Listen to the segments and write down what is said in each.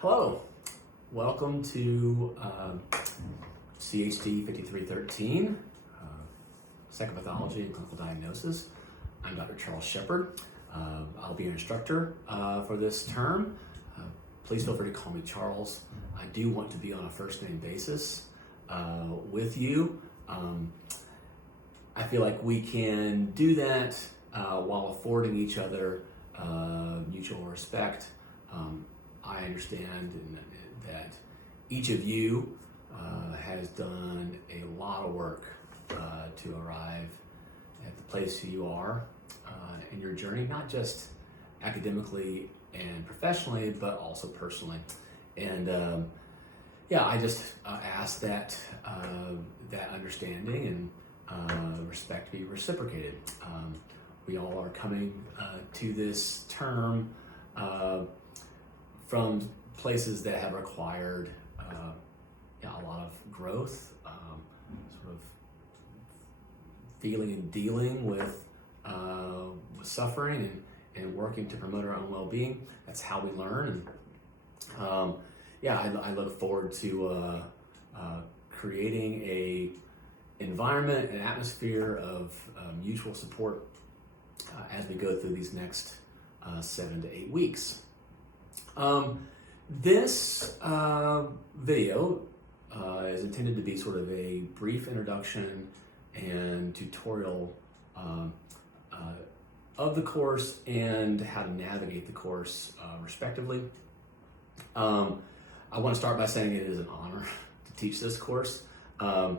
Hello, welcome to CHT 5313, Psychopathology and Clinical Diagnosis. I'm Dr. Charles Shepard. I'll be your instructor for this term. Please feel free to call me Charles. I do want to be on a first name basis with you. I feel like we can do that while affording each other mutual respect. I understand that each of you has done a lot of work to arrive at the place you are in your journey, not just academically and professionally, but also personally. And I just ask that that understanding and respect be reciprocated. We all are coming to this term from places that have required a lot of growth, sort of feeling and dealing with suffering and working to promote our own well-being. That's how we learn. And I look forward to creating a environment, an atmosphere of mutual support as we go through these next 7 to 8 weeks. This video is intended to be sort of a brief introduction and tutorial of the course and how to navigate the course respectively. I want to start by saying it is an honor to teach this course. I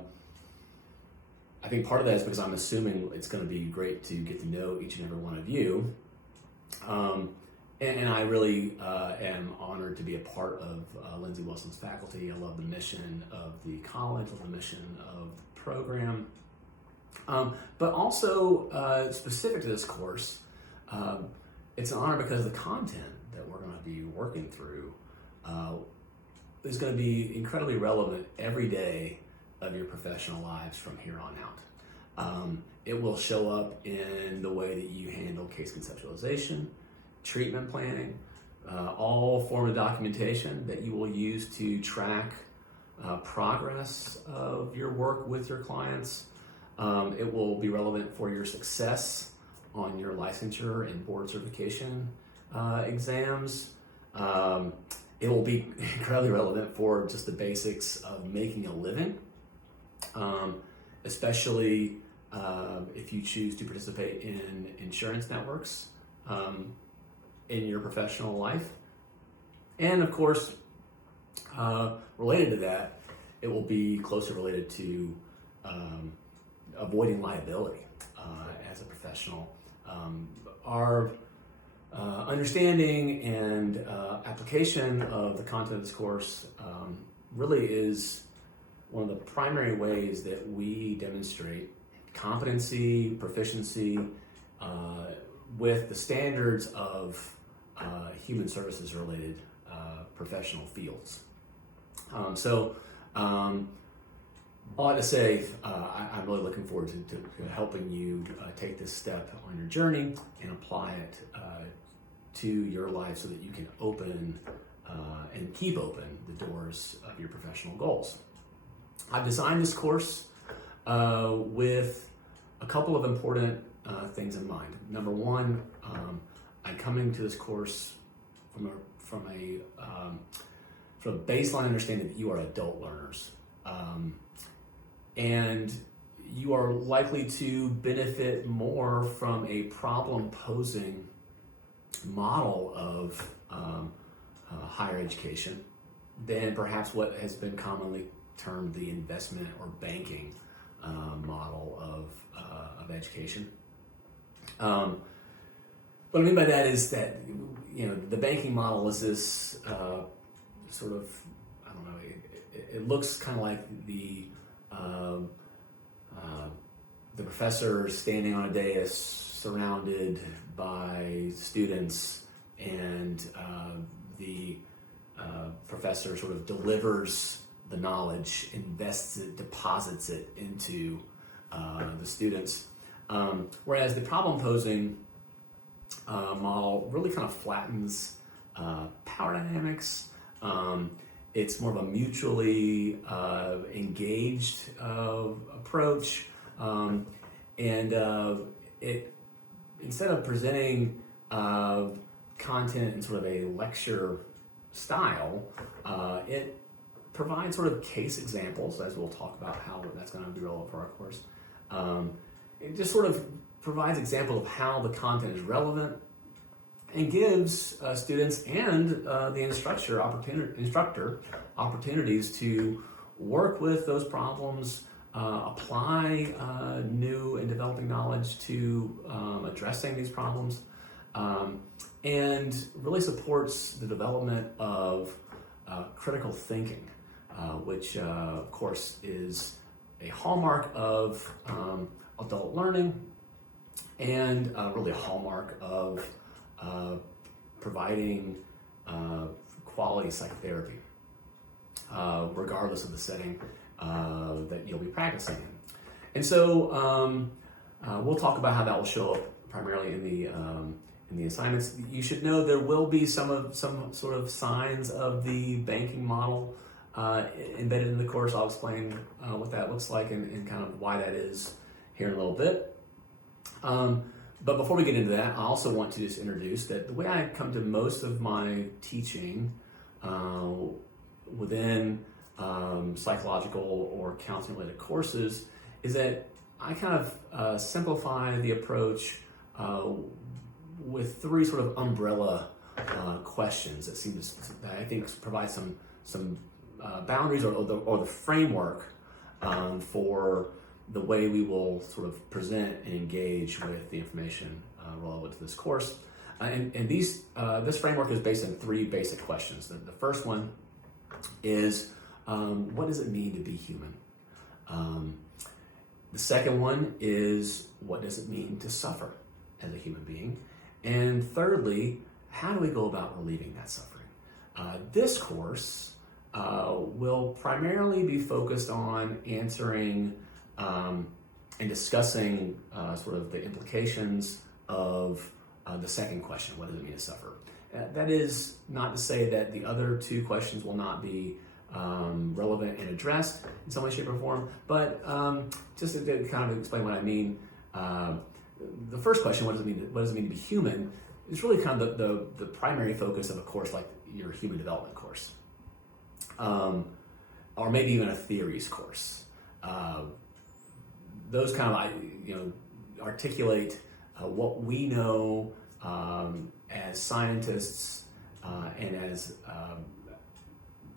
think part of that is because I'm assuming it's going to be great to get to know each and every one of you. And I really am honored to be a part of Lindsay Wilson's faculty. I love the mission of the college, I love the mission of the program. But also specific to this course, it's an honor because the content that we're going to be working through is going to be incredibly relevant every day of your professional lives from here on out. It will show up in the way that you handle case conceptualization, treatment planning, all form of documentation that you will use to track progress of your work with your clients. It will be relevant for your success on your licensure and board certification exams. It will be incredibly relevant for just the basics of making a living, especially if you choose to participate in insurance networks in your professional life. And of course, related to that, it will be closely related to avoiding liability as a professional. Our understanding and application of the content of this course really is one of the primary ways that we demonstrate competency, proficiency with the standards of human services related professional fields. All I have to say, I'm really looking forward to helping you take this step on your journey and apply it to your life so that you can open and keep open the doors of your professional goals. I've designed this course with a couple of important things in mind. Number one, I'm coming to this course from a baseline understanding that you are adult learners. And you are likely to benefit more from a problem-posing model of higher education than perhaps what has been commonly termed the investment or banking model of education. What I mean by that is that the banking model is this sort of, I don't know, it looks kind of like the professor standing on a dais surrounded by students, and the professor sort of delivers the knowledge, invests it, deposits it into the students. Whereas the problem posing model really kind of flattens power dynamics, It's more of a mutually engaged approach, and it instead of presenting content in sort of a lecture style, it provides sort of case examples, as we'll talk about how that's going to be relevant for our course. It just sort of provides examples of how the content is relevant and gives students and the instructor opportunities to work with those problems, apply new and developing knowledge to addressing these problems, and really supports the development of critical thinking, which of course is a hallmark of adult learning and really a hallmark of providing quality psychotherapy, regardless of the setting that you'll be practicing in. And so we'll talk about how that will show up primarily in the assignments. You should know there will be some sort of signs of the banking model embedded in the course. I'll explain what that looks like and kind of why that is here in a little bit. But before we get into that, I also want to just introduce that the way I come to most of my teaching within psychological or counseling-related courses is that I kind of simplify the approach with three sort of umbrella questions that I think provide some boundaries or the framework for the way we will sort of present and engage with the information relevant to this course. And this framework is based on three basic questions. The first one is, what does it mean to be human? The second one is, what does it mean to suffer as a human being? And thirdly, how do we go about relieving that suffering? This course will primarily be focused on answering and discussing sort of the implications of the second question, what does it mean to suffer? That is not to say that the other two questions will not be relevant and addressed in some way, shape, or form, but just to kind of explain what I mean, the first question, what does it mean to be human, is really kind of the primary focus of a course like your human development course, or maybe even a theories course. Those kind of articulate what we know as scientists and as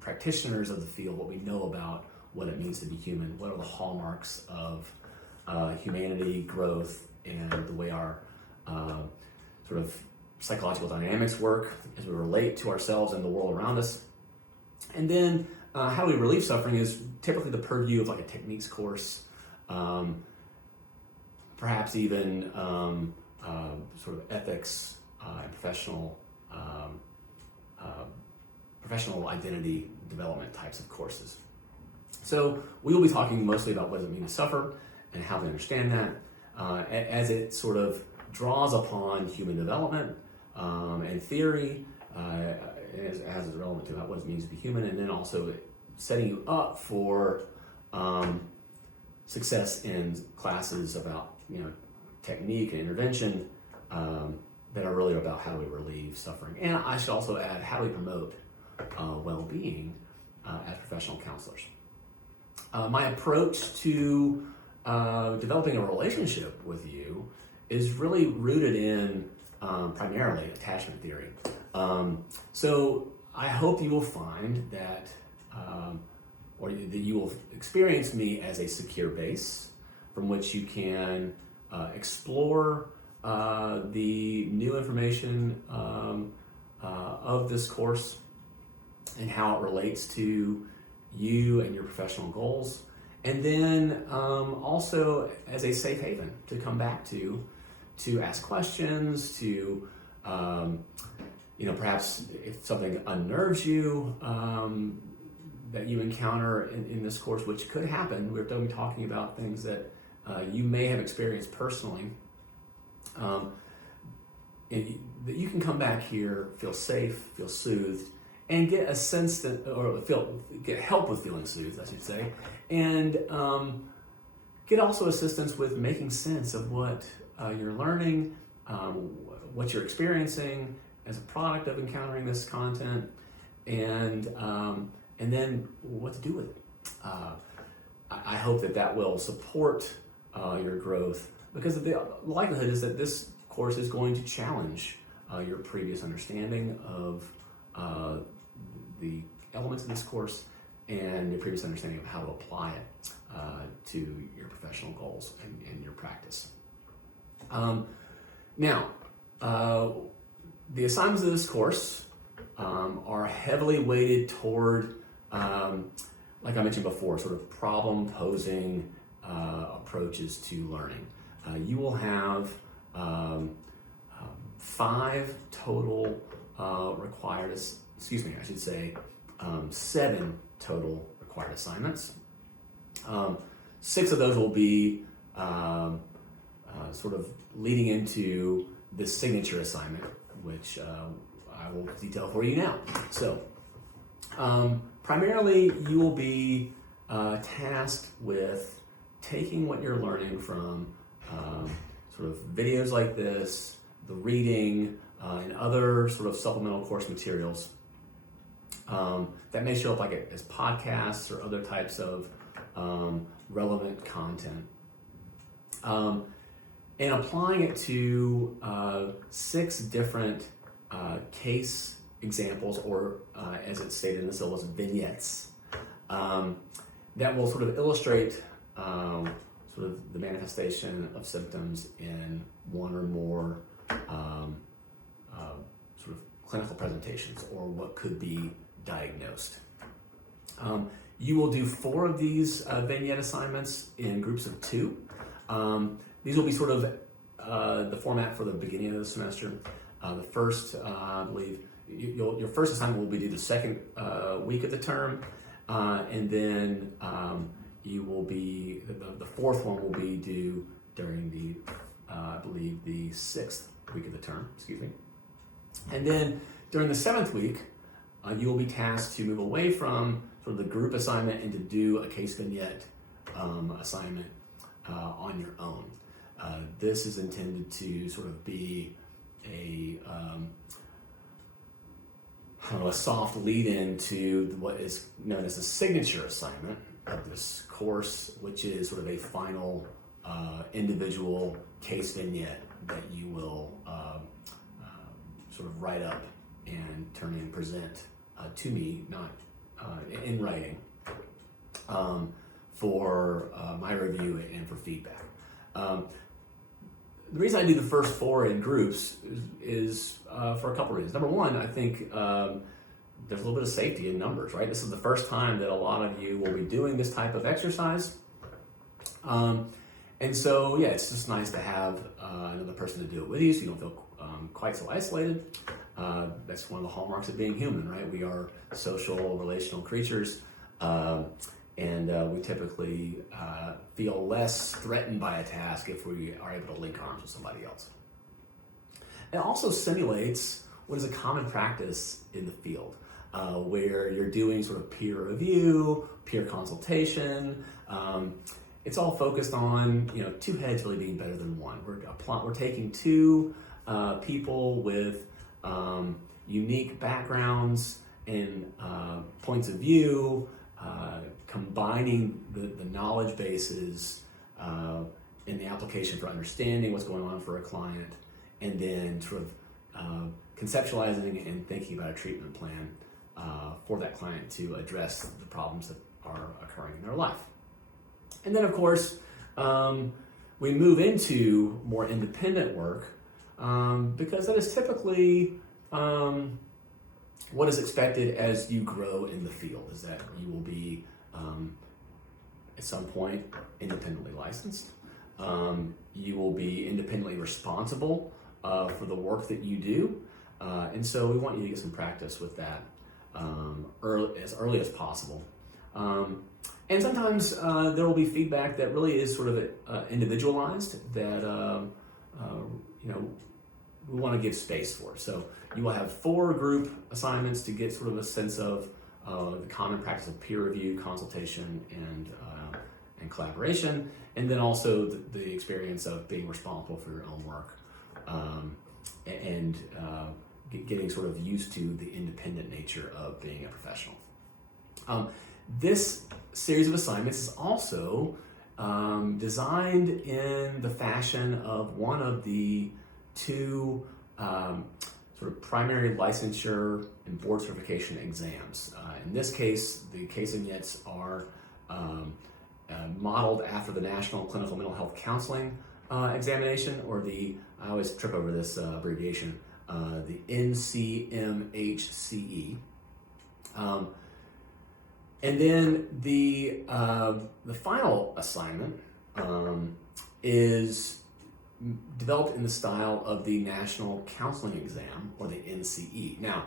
practitioners of the field, what we know about what it means to be human, what are the hallmarks of humanity, growth, and the way our sort of psychological dynamics work as we relate to ourselves and the world around us. And then how we relieve suffering is typically the purview of like a techniques course, perhaps even sort of ethics and professional identity development types of courses. So we will be talking mostly about what does it mean to suffer and how to understand that as it sort of draws upon human development and theory as it's relevant to what it means to be human, and then also setting you up for success in classes about technique and intervention that are really about how do we relieve suffering. And I should also add, how do we promote well-being as professional counselors. My approach to developing a relationship with you is really rooted in primarily attachment theory. So I hope you will find that, or that you will experience me as a secure base from which you can explore the new information of this course and how it relates to you and your professional goals. And then also as a safe haven to come back to ask questions, to perhaps if something unnerves you that you encounter in this course, which could happen. We're going to be talking about things that you may have experienced personally. That you can come back here, feel safe, feel soothed, and get a sense that, get help with feeling soothed, I should say, and get also assistance with making sense of what you're learning, what you're experiencing as a product of encountering this content, and then what to do with it. I hope that will support your growth, because the likelihood is that this course is going to challenge your previous understanding of the elements of this course and your previous understanding of how to apply it to your professional goals and your practice. Now, the assignments of this course are heavily weighted toward, like I mentioned before, sort of problem-posing approaches to learning. You will have 5 total required, 7 total required assignments. 6 of those will be sort of leading into the signature assignment, which I will detail for you now. So, primarily you will be tasked with taking what you're learning from sort of videos like this, the reading, and other sort of supplemental course materials that may show up like as podcasts or other types of relevant content, and applying it to 6 different case examples, or as it's stated in the syllabus, vignettes, that will sort of illustrate sort of the manifestation of symptoms in one or more sort of clinical presentations, or what could be diagnosed. You will do 4 of these vignette assignments in groups of 2. These will be sort of the format for the beginning of the semester. The first, I believe, your first assignment will be due the second week of the term, and then you will be, the 4th one will be due during the, I believe, the 6th week of the term, And then during the 7th week, you will be tasked to move away from sort of the group assignment and to do a case vignette assignment on your own. This is intended to sort of be a soft lead-in to what is known as the signature assignment of this course, which is sort of a final individual case vignette that you will sort of write up and turn and present to me, not in writing, for my review and for feedback. The reason I do the first 4 in groups is for a couple reasons. Number one, I think there's a little bit of safety in numbers, right? This is the first time that a lot of you will be doing this type of exercise. And so, yeah, it's just nice to have another person to do it with you, so you don't feel quite so isolated. That's one of the hallmarks of being human, right? We are social, relational creatures. And we typically feel less threatened by a task if we are able to link arms with somebody else. It also simulates what is a common practice in the field, where you're doing sort of peer review, peer consultation. It's all focused on 2 heads really being better than one. We're taking 2 people with unique backgrounds and points of view, combining the knowledge bases in the application for understanding what's going on for a client, and then sort of conceptualizing and thinking about a treatment plan for that client to address the problems that are occurring in their life. And then, of course, we move into more independent work because that is typically what is expected as you grow in the field, is that you will be at some point independently licensed. You will be independently responsible for the work that you do. And so we want you to get some practice with that as early as possible. And sometimes there will be feedback that really is sort of individualized, that we want to give space for. So you will have 4 group assignments to get sort of a sense of the common practice of peer review, consultation, and collaboration, and then also the experience of being responsible for your own work, and getting sort of used to the independent nature of being a professional. This series of assignments is also designed in the fashion of one of the 2 sort of primary licensure and board certification exams. In this case, the case vignettes are modeled after the National Clinical Mental Health Counseling examination, or I always trip over this abbreviation, the NCMHCE. And then the final assignment is developed in the style of the National Counseling Exam, or the NCE. Now,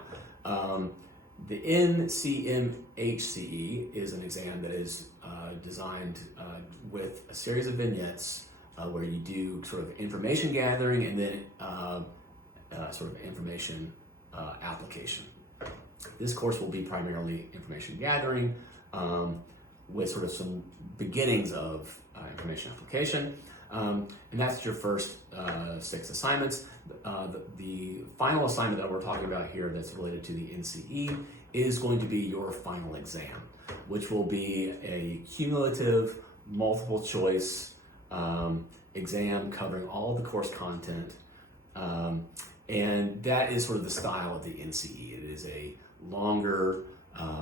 the NCMHCE is an exam that is designed with a series of vignettes where you do sort of information gathering and then sort of information application. This course will be primarily information gathering with sort of some beginnings of information application. And that's your first 6 assignments. The final assignment that we're talking about here that's related to the NCE is going to be your final exam, which will be a cumulative multiple choice exam covering all the course content. And that is sort of the style of the NCE. It is a longer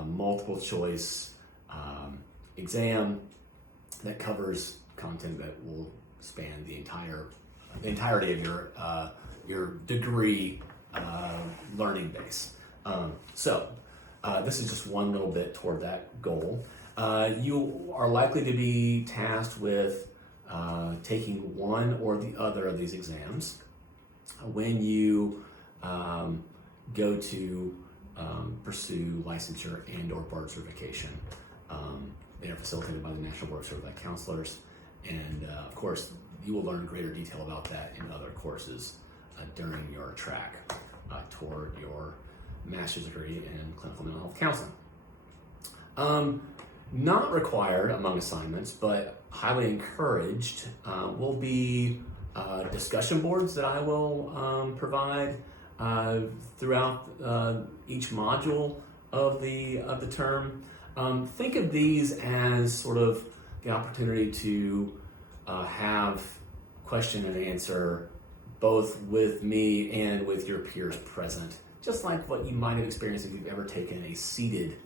multiple choice exam that covers content that will span the entirety of your degree learning base. So this is just one little bit toward that goal. You are likely to be tasked with taking one or the other of these exams when you go to pursue licensure and or board certification. They are facilitated by the National Board of Certified Counselors, and of course you will learn greater detail about that in other courses during your track toward your master's degree in clinical mental health counseling. Not required among assignments, but highly encouraged, will be discussion boards that I will provide throughout each module of the term. Think of these as sort of the opportunity to have question and answer both with me and with your peers present, just like what you might have experienced if you've ever taken a seated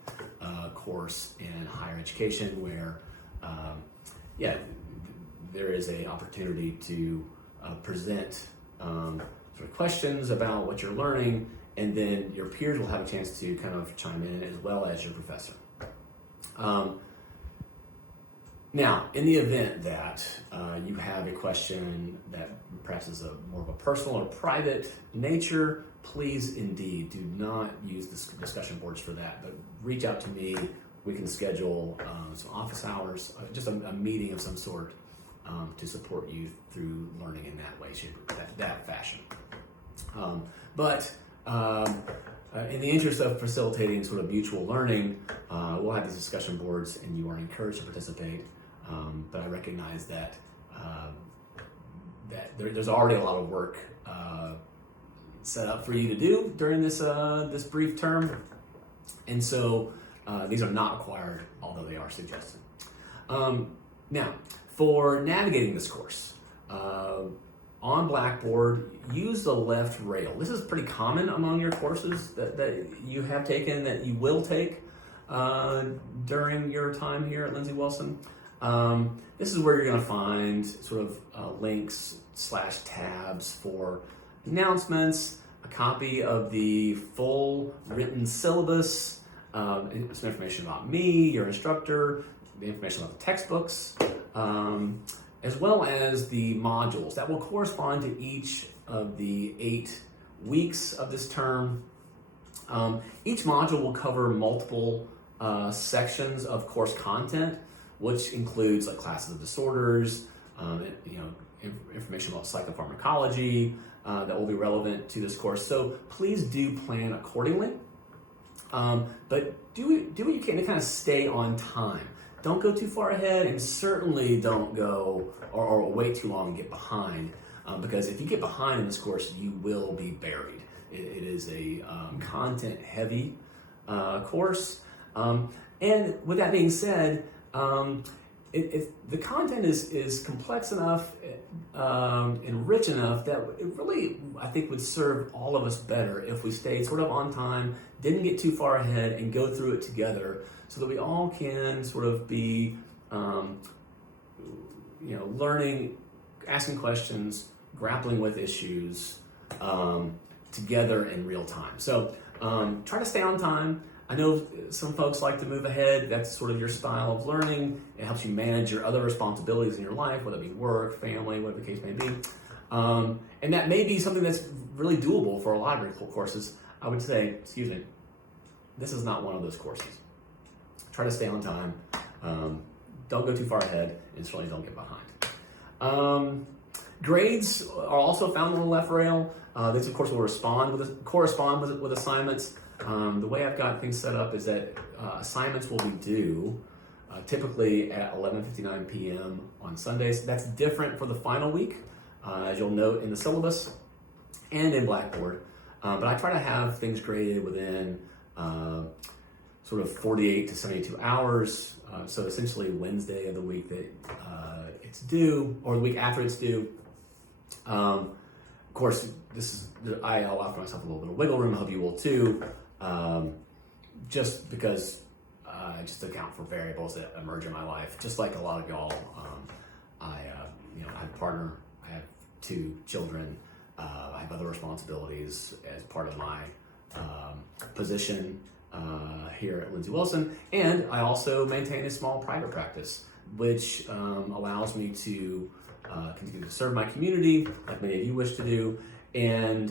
course in higher education, where there is an opportunity to present sort of questions about what you're learning, and then your peers will have a chance to kind of chime in, as well as your professor. Now, in the event that you have a question that perhaps is more of a personal or private nature, please indeed do not use the discussion boards for that, but reach out to me. We can schedule some office hours, just a meeting of some sort to support you through learning in that way, shape, that fashion. In the interest of facilitating sort of mutual learning, we'll have these discussion boards and you are encouraged to participate. But I recognize that there's already a lot of work set up for you to do during this brief term, and so these are not required, although they are suggested. Now, for navigating this course, on Blackboard, use the left rail. This is pretty common among your courses that you have taken, that you will take during your time here at Lindsey Wilson. This is where you're going to find sort of links / tabs for announcements, a copy of the full written syllabus, some information about me, your instructor, the information about the textbooks, as well as the modules that will correspond to each of the 8 weeks of this term. Each module will cover multiple sections of course content, which includes like classes of disorders, information about psychopharmacology that will be relevant to this course. So please do plan accordingly. But do what you can to kind of stay on time. Don't go too far ahead, and certainly don't go or wait too long and get behind. Because if you get behind in this course, you will be buried. It is a content-heavy course. And with that being said, if the content is complex enough and rich enough that it really, I think, would serve all of us better if we stayed sort of on time, didn't get too far ahead, and go through it together so that we all can sort of be, learning, asking questions, grappling with issues together in real time. So try to stay on time. I know some folks like to move ahead. That's sort of your style of learning. It helps you manage your other responsibilities in your life, whether it be work, family, whatever the case may be. And that may be something that's really doable for a lot of courses. I would say, this is not one of those courses. Try to stay on time. Don't go too far ahead, and certainly don't get behind. Grades are also found on the left rail. This, of course, will correspond with assignments. The way I've got things set up is that assignments will be due typically at 11:59 p.m. on Sundays. That's different for the final week, as you'll note in the syllabus and in Blackboard. But I try to have things graded within sort of 48 to 72 hours. So essentially Wednesday of the week that it's due, or the week after it's due. Of course, I allow for myself a little bit of wiggle room. I hope you will too. Just because just to account for variables that emerge in my life, just like a lot of y'all. I have a partner, I have 2 children, I have other responsibilities as part of my position here at Lindsey Wilson, and I also maintain a small private practice, which allows me to continue to serve my community, like many of you wish to do, and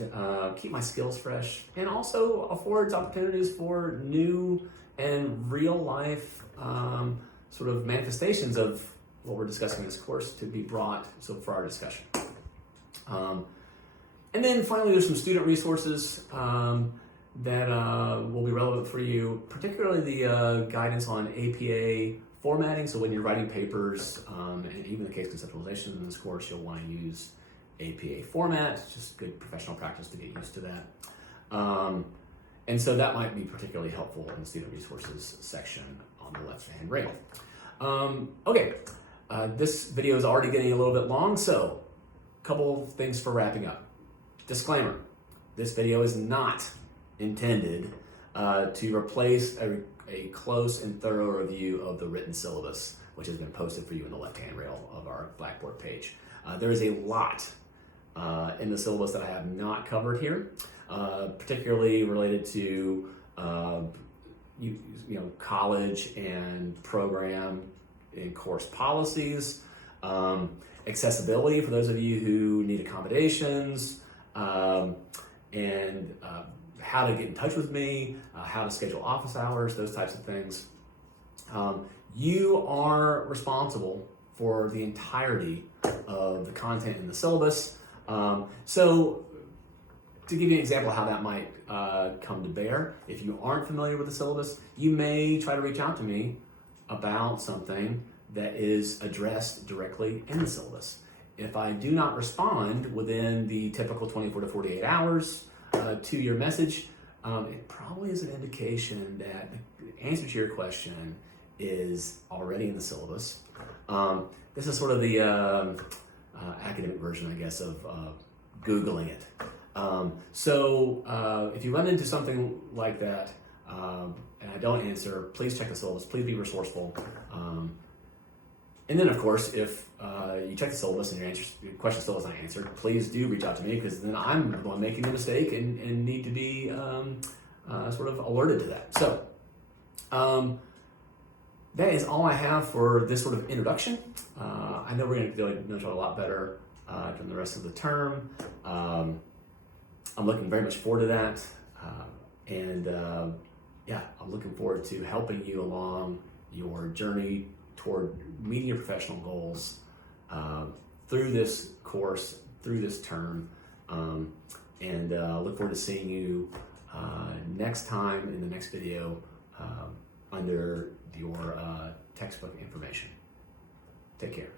keep my skills fresh, and also affords opportunities for new and real life sort of manifestations of what we're discussing in this course to be brought for our discussion. And then finally, there's some student resources that will be relevant for you, particularly the guidance on APA formatting. So when you're writing papers, and even the case conceptualizations in this course, you'll want to use APA format. It's just good professional practice to get used to that. And so that might be particularly helpful in the student resources section on the left-hand rail. Okay, this video is already getting a little bit long, so a couple things for wrapping up. Disclaimer, this video is not intended to replace a close and thorough review of the written syllabus, which has been posted for you in the left-hand rail of our Blackboard page. There is a lot in the syllabus that I have not covered here, particularly related to college and program and course policies, accessibility for those of you who need accommodations, and how to get in touch with me, how to schedule office hours, those types of things. You are responsible for the entirety of the content in the syllabus. So to give you an example of how that might come to bear, if you aren't familiar with the syllabus, you may try to reach out to me about something that is addressed directly in the syllabus. If I do not respond within the typical 24 to 48 hours to your message, it probably is an indication that the answer to your question is already in the syllabus. This is sort of the academic version, I guess, of Googling it. So if you run into something like that and I don't answer, please check the syllabus. Please be resourceful. And then, of course, if you check the syllabus and your question still isn't answered, please do reach out to me, because then I'm the one making the mistake and need to be sort of alerted to that. So that is all I have for this sort of introduction. I know we're going to get to know each other a lot better during the rest of the term. I'm looking very much forward to that. I'm looking forward to helping you along your journey toward meeting your professional goals through this course, through this term, and look forward to seeing you next time in the next video under your textbook information. Take care.